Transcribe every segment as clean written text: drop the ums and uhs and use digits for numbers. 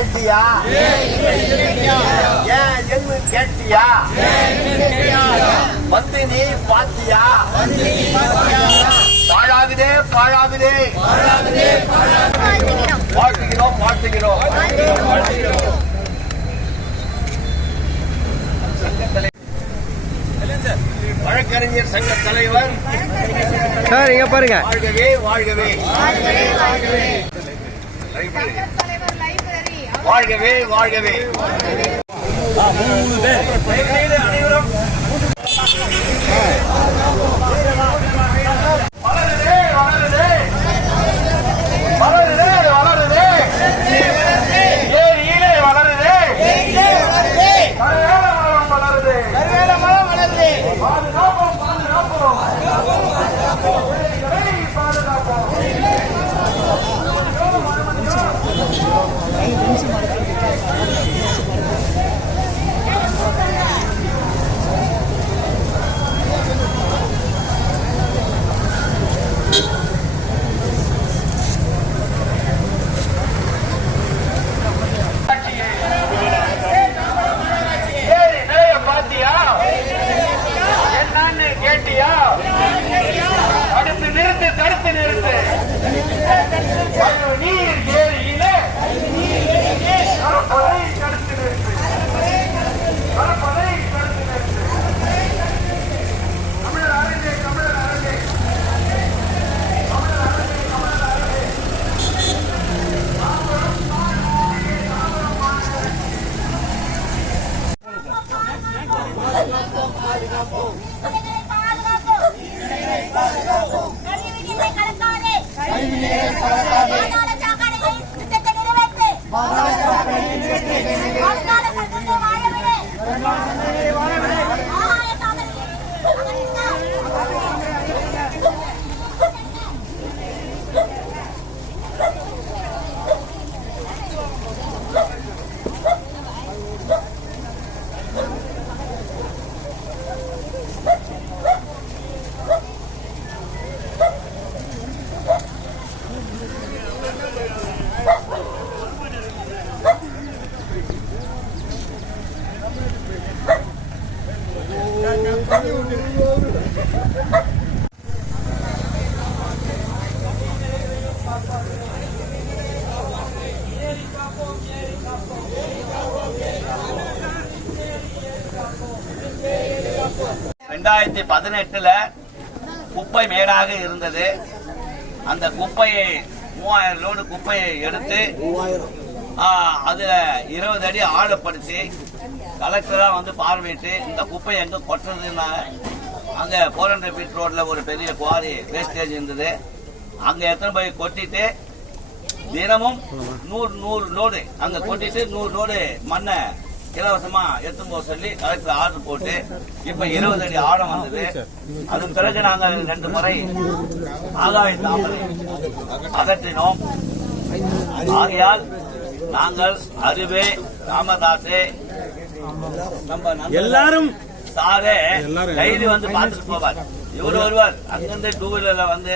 கேட்டியா? ஏன் என்று கேட்டியா? வந்து நீ பாத்தியா? பாழாகுதே பாழாகுதே வாழ்த்துகிறோம் வாழ்த்துகிறோம். வழக்கறிஞர் சங்க தலைவர் சார் இங்க பாருங்க. வாழ்கவே வாழ்கவே வாழ்கவே வாழ்கவே. அனைவரும் வளருதே வளருதே வளருதே வளருதே ஏரியிலே வளருதே கருவேல மரம் வளருதே பாதுகாப்போம் பாதுகாப்போம் பாதுகாப்போம். தடுத்து நிறுத்து தடுத்து நிறுத்து. நீர் ஏரியிலே கடற்படை தடுத்து நிறுத்து. கடற்படை தடுத்து நிறுத்து. தமிழர் அரசே தமிழர் அரசே தமிழர் அரசே தமிழர் அரசே. குப்பை மேடாக இருந்தது. அந்த குப்பையை 3000 லோடு குப்பையை எடுத்து அதுல 20 அடி ஆழப்படுத்தி கலெக்டரா வந்து பார்வையிட்டு இந்த குப்பை எங்க கொட்டுறதுன்னா அங்க 400 ஃபீட் ரோட்ல ஒரு பெரிய குவாரி வேஸ்டேஜ் இருந்தது. அங்க எத்தனை போய் கொட்டிட்டு தினமும் 100 லோடு அங்க கொட்டிட்டு 100 லோடு மண்ணை இலவசமா எடுத்தும் போக சொல்லி கலெக்டர் ஆர்டர் போட்டு இப்ப 20 அடி ஆழம் வந்தது. அதன் பிறகு நாங்கள் 2 முறை ஆகாய தாமரை அகற்றினோம். ஆகையால் நாங்கள் அருவே ராமதாசே நம்ம எல்லாரும் சாரே கைது வந்து பார்த்துட்டு போவார். இவரு வருவார் அங்கிருந்து 2 வீலர்ல வந்து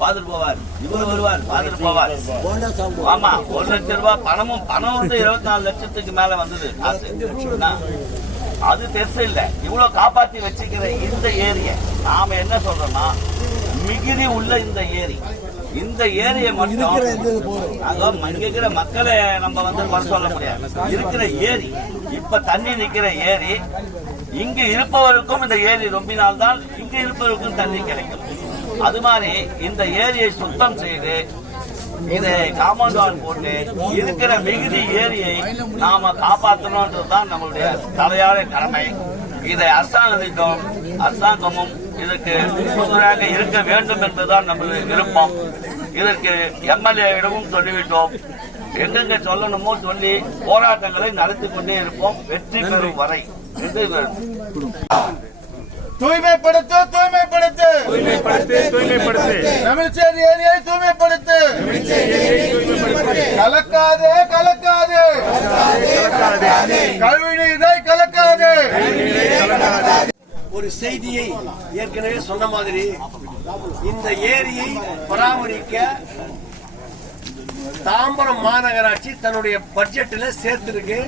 பார்த்துட்டு போவார். இவரு வருவார் பார்த்துட்டு போவார். ஆமா 1 லட்சம் ரூபாய் பணம் வந்து 24 லட்சத்துக்கு மேல வந்தது காசு. அது பெருசு இல்ல. இவ்வளவு காப்பாத்தி வச்சுக்கிற இந்த ஏரியை நாம என்ன சொல்றோம்னா மிகுதி உள்ள இந்த ஏரியை மட்டும் நாங்க இருக்கிற மக்களை நம்ம வந்து குறை சொல்ல முடியாது. இருக்கிற ஏரி இப்ப தண்ணி நிக்கிற ஏரி இங்க இருப்பவருக்கும் இந்த ஏரி ரொம்பினால்தான் இங்க இருப்பவருக்கும் தண்ணி கிடைக்கும். அது மாதிரி இந்த ஏரியை சுத்தம் செய்து இதை காம்பவுண்ட் வால் போட்டு இருக்கிற மிகுதி ஏரியை நாம காப்பாற்றணும்ன்றதுதான் நம்மளுடைய தலையாய கடமை. இதை அரசாங்கமும் இதற்கு உறுதுணையாக இருக்க வேண்டும் என்பதுதான் நம்மளுடைய விருப்பம். இதற்கு எம்எல்ஏவிடமும் சொல்லிவிட்டோம். எங்கெங்க சொல்லணுமோ சொல்லி போராட்டங்களை நடத்தி கொண்டே இருப்போம் வெற்றி பெறும் வரை. தூய்மைப்படுத்து தூய்மைப்படுத்து தூய்மைப்படுத்து தூய்மைப்படுத்து தமிழ்ச்சேரி ஏரியை தூய்மைப்படுத்து கலக்காதே கலக்காதே கழிவுநீரை கலக்காதே. ஒரு செய்தியை ஏற்கனவே சொன்ன மாதிரி இந்த ஏரியை பராமரிக்க தாம்பரம் மாநகராட்சி தன்னுடைய பட்ஜெட்ல சேர்த்திருக்கு.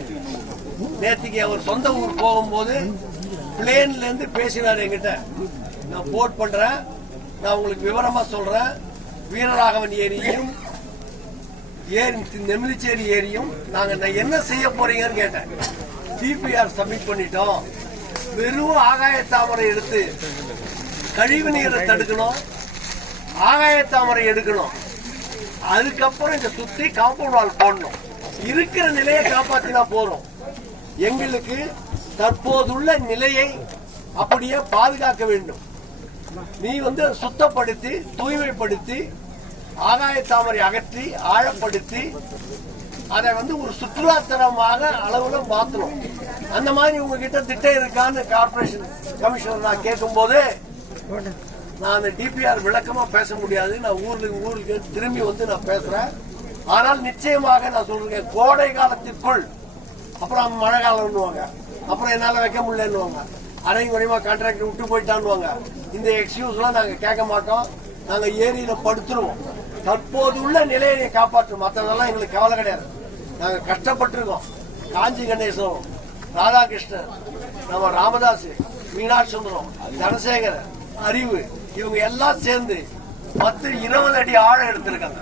நேற்றுக்கு அவர் சொந்த ஊர் போகும்போது பிளேன்ல இருந்து பேசினார் என்கிட்ட. நான் போட் பண்றேன், நான் உங்களுக்கு விவரமா சொல்றேன். வீரராகவன் ஏரியும் நெமிலிச்சேரி ஏரியும் நாங்க என்ன செய்ய போறீங்கன்னு கேட்டேன். டிபிஆர் சப்மிட் பண்ணிட்டோம். வெறும் ஆகாய தாமரை எடுத்து கழிவு நீரை தடுக்கணும், ஆகாய தாமரை எடுக்கணும், அதுக்கப்புறம் இந்த சுத்தி காம்பவுண்ட் வால் போடணும். இருக்கிற நிலையை காப்பாத்தினா போறோம். எங்களுக்கு தற்போதுள்ள நிலையை அப்படியே பாதுகாக்க வேண்டும். நீ சுத்தப்படுத்தி தூய்மைப்படுத்தி ஆகாய தாமரை அகற்றி ஆழப்படுத்தி அதை ஒரு சுற்றுலாத்தலமாக அளவுல மாத்தணும். அந்த மாதிரி உங்ககிட்ட திட்டம் இருக்கான்னு கார்பரேஷன் கமிஷனர் நான் கேட்கும் போது நான் அந்த டிபிஆர் விளக்கமா பேச முடியாது. நான் ஊருக்கு திரும்பி நான் பேசுறேன். ஆனால் நிச்சயமாக நான் சொல்றேன், கோடை காலத்திற்குள், அப்புறம் மழை காலம்னுவாங்க, அப்புறம் என்னால வைக்க முடியலன்னுவாங்க, அரைங்குறையமா கான்ட்ராக்டர் விட்டு போயிட்டான்னுவாங்க. இந்த எக்ஸ்கியூஸ் எல்லாம் நாங்க கேட்க மாட்டோம். நாங்க ஏரியில படுத்துருவோம். தற்போது உள்ள நிலையை காப்பாற்றும். மற்றதெல்லாம் எங்களுக்கு கவலை கிடையாது. நாங்க கஷ்டப்பட்டிருக்கோம். காஞ்சி கணேசன், ராதாகிருஷ்ணன், நம்ம ராமதாஸ், மீனாட்சி சுந்தரம், தனசேகர், அறிவு, இவங்க எல்லாம் சேர்ந்து 10-20 அடி ஆழம் எடுத்திருக்காங்க.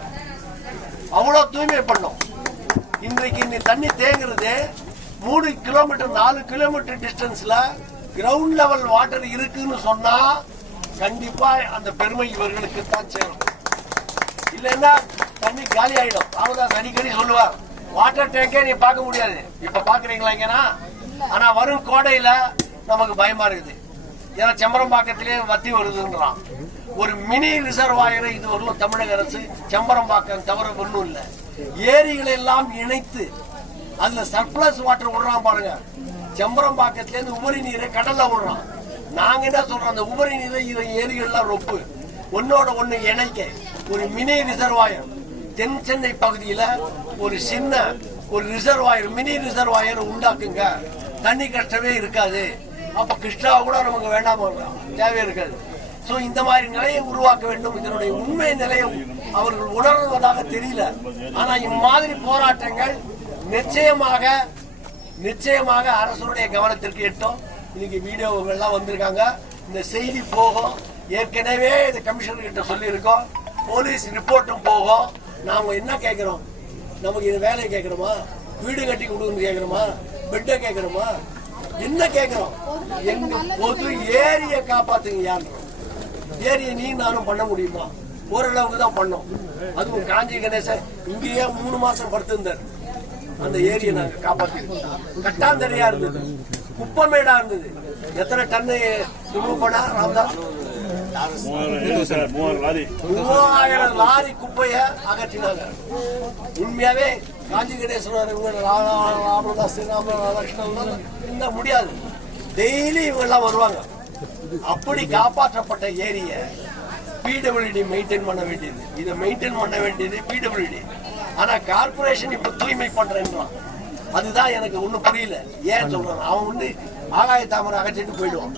அவ்வளவு தூய்மை பண்ணோம். இன்றைக்கு இந்த தண்ணி தேங்குறது 3 கிலோமீட்டர் 4 கிலோமீட்டர் டிஸ்டன்ஸ்ல கிரவுண்ட் லெவல் வாட்டர் இருக்குன்னு சொன்னா கண்டிப்பா அந்த பெருமை இவர்களுக்கு தான் சேரும். இல்லைன்னா தண்ணி காலி ஆயிடும். ராமதாஸ் அடிக்கடி சொல்லுவார், வாட்டர் டேங்கே நீ பார்க்க முடியாது. இப்ப பாக்குறீங்களா இங்கன்னா? ஆனா வரும் கோடையில நமக்கு பயமா இருக்குது. ஏன்னா செம்பரம்பாக்கத்திலே வத்தி வருதுன்றான். ஒரு மினி ரிசர்வாயரை இதுவரையிலும் தமிழக அரசு செம்பரம்பாக்கம் தவிர ஒன்றும் இல்லை. ஏரிகளை எல்லாம் இணைத்து அதுல சர்ப்ளஸ் வாட்டர் விடுறான் பாருங்க. செம்பரம்பாக்கத்திலேருந்து உபரி நீரை கடல்ல விடுறான். நாங்க என்ன சொல்றோம், அந்த உபரி நீரை ஏரிகள்லாம் ரொப்பு ஒன்னோட ஒண்ணு இணைக்க ஒரு மினி ரிசர்வாயர் தென் சென்னை பகுதியில ஒரு சின்ன ஒரு ரிசர்வாயர், மினி ரிசர்வாயர் உண்டாக்குங்க. தண்ணி கஷ்டமே இருக்காது. அப்ப கிருஷ்ணா கூட நமக்கு வேண்டாம், தேவை இருக்காது. சோ இந்த மாதிரி நிலையை உருவாக்க வேண்டும். இதனுடைய உண்மை நிலையை அவர்கள் உணர்வதாக தெரியல. ஆனா இம்மாதிரி போராட்டங்கள் நிச்சயமாக அரசுடைய கவனத்திற்கு எட்டும். இன்னைக்கு வீடியோகள் எல்லாம் வந்திருக்காங்க. இந்த செய்தி போகும். ஏற்கனவே இந்த கமிஷனர் கிட்ட சொல்லி இருக்கோம். போலீஸ் ரிப்போர்ட்டும் போகும். நாம என்ன கேட்கிறோம்? நமக்கு இது வேலையை கேட்கிறோமா? வீடு கட்டி கொடுக்கணும் கேட்கிறோமா? பெட்டை கேட்கிறோமா? என்ன கேட்கிறோம்? எங்க பொது ஏரியை காப்பாத்துங்க. யாரு ஏரியை நீ நானும் பண்ண முடியுமா? ஓரளவுக்கு தான் பண்ணோம். அதுவும் காஞ்சி கணேசன் இங்கேயே 3 மாசம் படுத்திருந்தார். அந்த ஏரியை நாங்க காப்பாத்திருக்கோம். கட்டாந்தரையா இருந்தது, குப்பமேடா இருந்தது. எத்தனை டன்னு ரிமூவ் பண்ணா ராமதாஸ்? 3000 லாரி குப்பைய அகற்றினாங்க. உண்மையாவே காஞ்சி கணேசன் ராமதாஸ் ராமகிருஷ்ணன் முடியாது. டெய்லி இவங்க எல்லாம் வருவாங்க. அப்படி காப்பாற்றப்பட்ட ஏரிய பிடபிள்யூடி மெயின்டைன் பண்ண வேண்டியது. இதை மெயின்டைன் பண்ண வேண்டியது பிடபிள்யூடி. ஆனா கார்பரேஷன் இப்ப தூய்மை பண்றேன்றான். அதுதான் எனக்கு ஒண்ணும் புரியல. ஏன் சொல்றான்? அவன் ஆகாய தாமரை அகற்றிட்டு போயிடுவான்.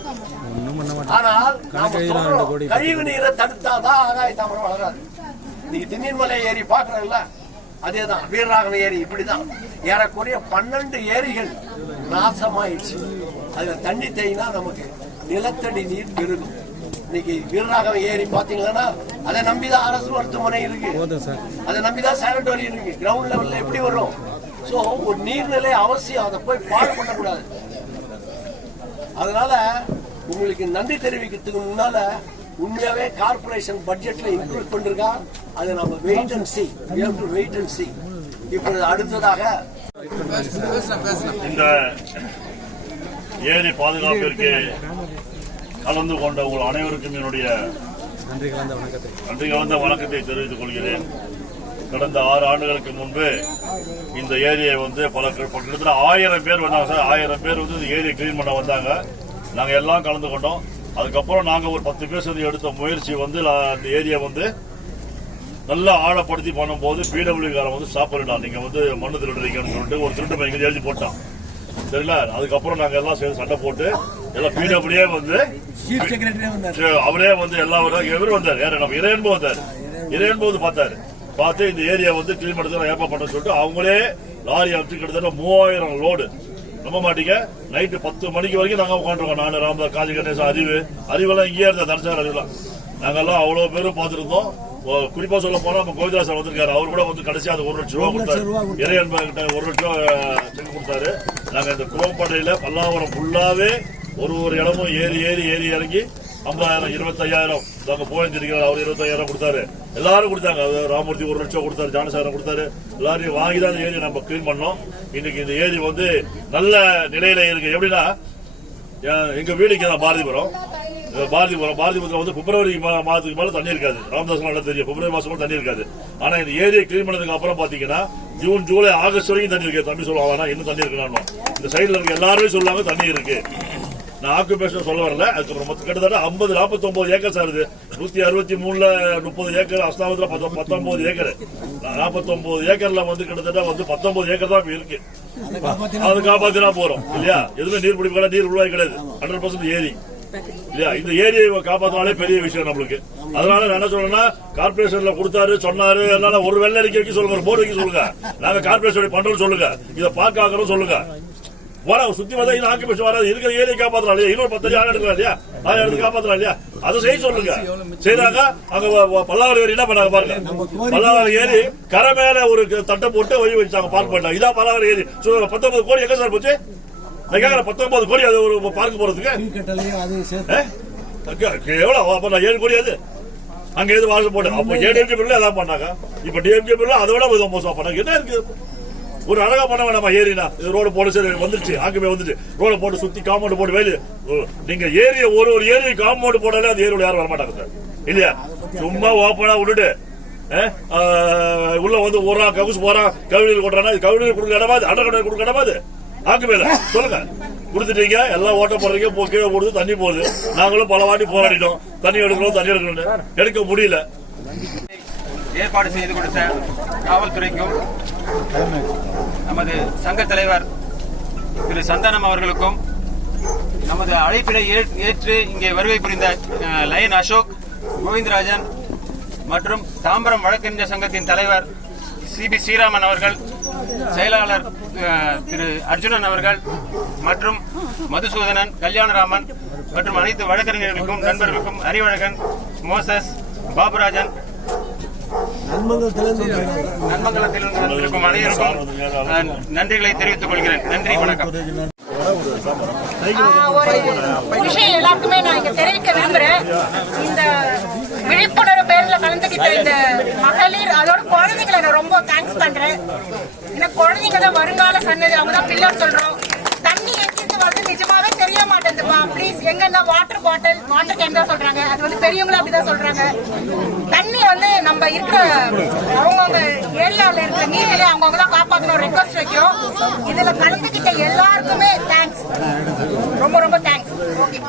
ஆனால் நாம சொல்றோம், கழிவு நீரை தடுத்தாதான் ஆகாய தாமரை வளராது. நீங்க திண்ணீர்மலை ஏரி பாக்குறீங்களா? அதேதான் வீரராகவன் ஏரி. இப்படிதான் ஏறக்குறைய 12 ஏரிகள் நாசமாயிடுச்சு. அதுல தண்ணி தேயினா நமக்கு நிலத்தடி நீர் பெருகும். இன்னைக்கு வீரராகவன் ஏரி பாத்தீங்கன்னா அதை நம்பிதான் அரசு மருத்துவமனை இருக்கு, அதை நம்பிதான் சானிட்டோரி இருக்கு. கிரவுண்ட் லெவல்ல எப்படி வரும்? சோ ஒரு நீர்நிலை அவசியம். அதை போய் பாடு பண்ணக்கூடாது. அதனால உங்களுக்கு நன்றி தெரிவிக்கிறதுக்கு முன்னால உண்மையாவே கார்பரேஷன் பட்ஜெட்ல இன்க்ளூட் பண்ணிருக்கா. அதை நம்ம wait and see. We have to wait and see. இப்பொழுது அடுத்ததாக இந்த ஏரி பாதுகாப்பிற்கு கலந்து கொண்ட உங்கள் அனைவருக்கும் என்னுடைய நன்றி கலந்த வணக்கத்தை தெரிவித்துக் கொள்கிறேன். கடந்த 6 ஆண்டுகளுக்கு முன்பு இந்த ஏரியை கிட்டத்தட்ட 1000 பேர் வந்தாங்க சார். 1000 பேர் இந்த ஏரியை கிளீன் பண்ண வந்தாங்க. நாங்க எல்லாம் கலந்து கொண்டோம். அதுக்கப்புறம் நாங்க ஒரு 10 பேர் சேர்ந்து எடுத்த முயற்சி அந்த ஏரியா நல்லா ஆழப்படுத்தி பண்ணும்போது பிடபிள்யூகாரன் ஸ்டாப் பண்ணிட்டான். நீங்க மண்ணு திருடுறீங்கன்னு சொல்லிட்டு ஒரு திருட்டு பையன் எழுதி போட்டான். சரிங்களா? அதுக்கப்புறம் நாங்க எல்லாம் சேர்ந்து சண்டை போட்டு எல்லாம் பிடபிள்யூ அவரே எல்லாரும் இவரும் வந்தார். யாரு நம்ம இறையன்பு வந்தார். இறையன்பு பார்த்தாரு. பார்த்து இந்த ஏரியா வந்து கிளீன் பண்ணுறது ஏற்பாடு பண்ண சொல்லிட்டு அவங்களே லாரி அமைச்சு கிட்டத்தட்ட 3000 லோடு. நம்ப மாட்டீங்க, நைட்டு 10 மணிக்கு வரைக்கும் நாங்க உட்காந்துருக்கோம். நான் ராமதாஸ், காஜி கணேசன், அறிவெல்லாம் இங்கே இருந்த தனசார் அறிவுலாம் நாங்கெல்லாம் அவ்வளவு பேரும் பார்த்துருந்தோம். குறிப்பா சொல்ல போனா நம்ம கோவிந்தராசன் வந்திருக்காரு. அவர் கூட வந்து கடைசியா அந்த 1 லட்சம் ரூபா கொடுத்தாரு. இறையன்ப கிட்ட 1 லட்சம் செக் கொடுத்தாரு. நாங்க இந்த குரோம்பட்டையில பல்லாவரம் ஃபுல்லாவே ஒரு இடமும் ஏறி இறங்கி 50,000 25,000 நாங்க போயிருந்திருக்கிறார். அவர் 25,000 கொடுத்தாரு. எல்லாரும் கொடுத்தாங்க. ராமூர்த்தி 1 லட்சம் கொடுத்தாரு, ஜானசாரம் கொடுத்தாரு. எல்லாரையும் வாங்கி தான் இந்த ஏரி நம்ம கிளீன் பண்ணோம். இன்னைக்கு இந்த ஏரி வந்து நல்ல நிலையில இருக்கு. எப்படின்னா எங்க வீடு இங்க தான் பாரதிபுரம் வந்து பிப்ரவரி மாதத்துக்கு மேல தண்ணி இருக்காது. ராமதாஸ் நல்லா தெரியும், பிப்ரவரி மாசம் தண்ணி இருக்காது. ஆனா இந்த ஏரியை கிளீன் பண்ணதுக்கு அப்புறம் பாத்தீங்கன்னா ஜூன், ஜூலை, ஆகஸ்ட் வரைக்கும் தண்ணி இருக்கு. தம்பி சொல்லுவாங்க இன்னும் தண்ணி இருக்குன்னு. இந்த சைடுல இருக்க எல்லாருமே சொல்லுவாங்க தண்ணி இருக்கு. நான் ஆக்குபேஷன் சொல்ல வரல. அதுக்கப்புறம் கிட்டத்தட்ட 49 ஏக்கர் சார். 163ல 30 ஏக்கர், அஸ்தாபத்துல 19 ஏக்கர், 49 ஏக்கர்ல வந்து கிட்டத்தட்ட வந்து 19 ஏக்கர் தான் இருக்கு. அது காப்பாத்தினா போறோம் இல்லையா? எதுவுமே நீர் பிடிப்பு நீர் உருவாகி கிடையாது. 100% ஏரி இல்லையா? இந்த ஏரியை காப்பாத்தினாலே பெரிய விஷயம் நம்மளுக்கு. அதனால நான் என்ன சொல்றேன்னா, கார்பரேஷன்ல கொடுத்தாரு சொன்னாரு எல்லாம் ஒரு வெள்ளை அறிக்கை வைக்க சொல்லுங்க, ஒரு போர்டு வைக்க சொல்லுங்க. நாங்க கார்பரேஷன் பண்றோம் சொல்லுங்க, இதை பார்க்க சொல்லுங்க. சுத்தி வந்தா இது ஆக்கிபேஷன் வராது. இருக்கிற ஏரியை காப்பாத்தலாம் இல்லையா? இன்னொரு 10 ஆள் எடுக்கலாம் இல்லையா? 1000 எடுத்து காப்பாத்தலாம் இல்லையா? அதை செய்ய சொல்லுங்க. செய்யறாங்க. அங்க பல்லாவரம் ஏரி என்ன பண்ணாங்க பாருங்க. பல்லாவரம் ஏரி கரை மேல ஒரு தட்டை போட்டு வழி வச்சாங்க, பார்க் பண்ணாங்க. இதான் பல்லாவரம் ஏரி. 19 கோடி எங்க சார் போச்சு? 19 கோடி அது ஒரு பார்க்க போறதுக்கு எவ்வளவு? 7 கோடி அது அங்க எது வாசல் போட்டு. அப்ப ஏடிஎம்கே பிள்ளை அதான் பண்ணாங்க. இப்ப டிஎம்கே பிள்ளை அதை விட மோசம் பண்ணாங்க. என்ன இருக்கு? ஒரு அழகா பண்ண வேணாமா? ஏரினா ரோடு போட்டு சரி வந்துருச்சு, ஆக்குமே வந்துச்சு. ரோட போட்டு சுத்தி காம்பவுண்ட் போட்டு வேலு. நீங்க ஏரியை ஒரு ஏரி காம்பவுண்ட் போட்டாலே அந்த ஏரியோட யாரும் வரமாட்டாங்க சார் இல்லையா? சும்மா ஓப்பனா விட்டுட்டு உள்ள வந்து ஒரு கவுஸ் போறான், கவிழ்நீர் கொடுறானா? கவிழ்நீர் கொடுக்க இடமாது, அண்டர் கொடுக்க இடமாது? ஆக்குமேல சொல்லுங்க. கொடுத்துட்டீங்க, எல்லாம் ஓட்ட போடுறீங்க, கீழே போடுது, தண்ணி போகுது. நாங்களும் பல வாட்டி போராடிட்டோம், தண்ணி எடுக்கணும், எடுக்க முடியல. ஏற்பாடு செய்து கொடுத்த காவல்துறைக்கும் நமது சங்க தலைவர் திரு சந்தானம் அவர்களுக்கும், நமது அழைப்பினை ஏற்று இங்கே வருகை புரிந்த லயன் அசோக், கோவிந்தராஜன் மற்றும் தாம்பரம் வழக்கறிஞர் சங்கத்தின் தலைவர் சிபி ஸ்ரீராமன் அவர்கள், செயலாளர் திரு அர்ஜுனன் அவர்கள் மற்றும் மதுசூதனன், கல்யாணராமன் மற்றும் அனைத்து வழக்கறிஞர்களுக்கும், நண்பர்களுக்கும், அறிவழகன், மோசஸ், பாபுராஜன், நன்மங்கலத்தில் இருக்கும் அனைவருக்கும் நன்றிகளை தெரிவித்துக் கொள்கிறேன். நன்றி, வணக்கம். ஒரு விஷயம் எல்லாருக்குமே நான் இங்க தெரிவிக்க விரும்புறேன். இந்த விழிப்புணர்வு பேர்ல கலந்துகிட்ட இந்த மகளிர், அதோட குழந்தைங்களை நான் ரொம்ப தேங்க்ஸ் பண்றேன். ஏன்னா குழந்தைங்க தான் வருங்கால சன்னதி, அவங்க தான் பில்லர் சொல்றோம். தண்ணி எங்கிருந்து வருது நிஜமாவே தெரிய மாட்டேங்குதுப்பா. ப்ளீஸ், எங்கன்னா வாட்டர் பாட்டில், வாட்டர் கேன் தான் சொல்றாங்க. அது வந்து பெரியவங்களும் அப்படிதான் சொல்றாங்க. தண்ணி வந்து நம்ம இருக்கிற அவங்கவுங்க ஏரியாவில் இருக்கிற நீர்நிலை அவங்கவுங்க தான் காப்பாற்றணும் ரெக்வஸ்ட் வைக்கிறோம். இதுல கலந்துகிட்ட எல்லாருக்குமே தேங்க்ஸ், ரொம்ப ரொம்ப தேங்க்ஸ். ஓகே.